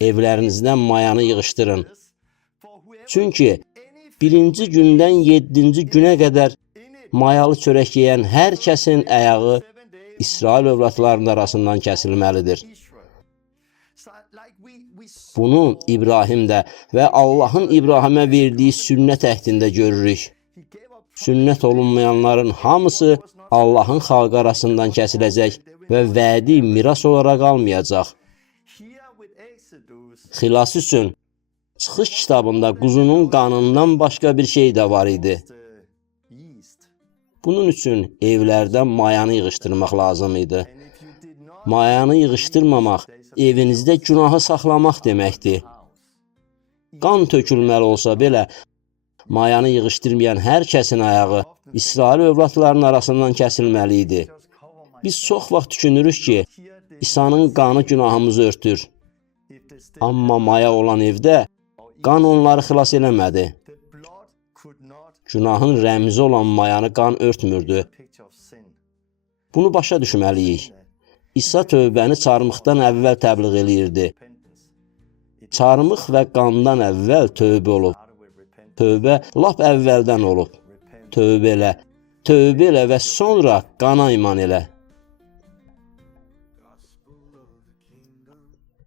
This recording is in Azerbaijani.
Evlərinizdən mayanı yığışdırın. Çünki 1-ci gündən 7-ci günə qədər mayalı çörək yeyən hər kəsin ayağı İsrail övladlarının arasından kəsilməlidir. Bunu İbrahimdə və Allahın İbrahimə verdiyi sünnət əhdində görürük. Sünnət olunmayanların hamısı Allahın xalqı arasından kəsiləcək və vədi miras olaraq almayacaq. Xilas üçün Çıxış kitabında quzunun qanından başqa bir şey də var idi. Bunun üçün evlərdən mayanı yığışdırmaq lazım idi. Mayanı yığışdırmamaq evinizdə günahı saxlamaq deməkdir. Qan tökülməli olsa belə, mayanı yığışdırmayan hər kəsin ayağı İsrail övladlarının arasından kəsilməli idi. Biz çox vaxt düşünürük ki, İsa'nın qanı günahımızı örtür. Amma maya olan evdə qan onları xilas eləmədi. Günahın rəmzi olan mayanı qan örtmürdü. Bunu başa düşməliyik. İsa tövbəni çarmıxdan əvvəl təbliğ eləyirdi. Çarmıx və qandan əvvəl tövbə olub. Tövbə lap əvvəldən olub. Tövbə elə və sonra qana iman elə.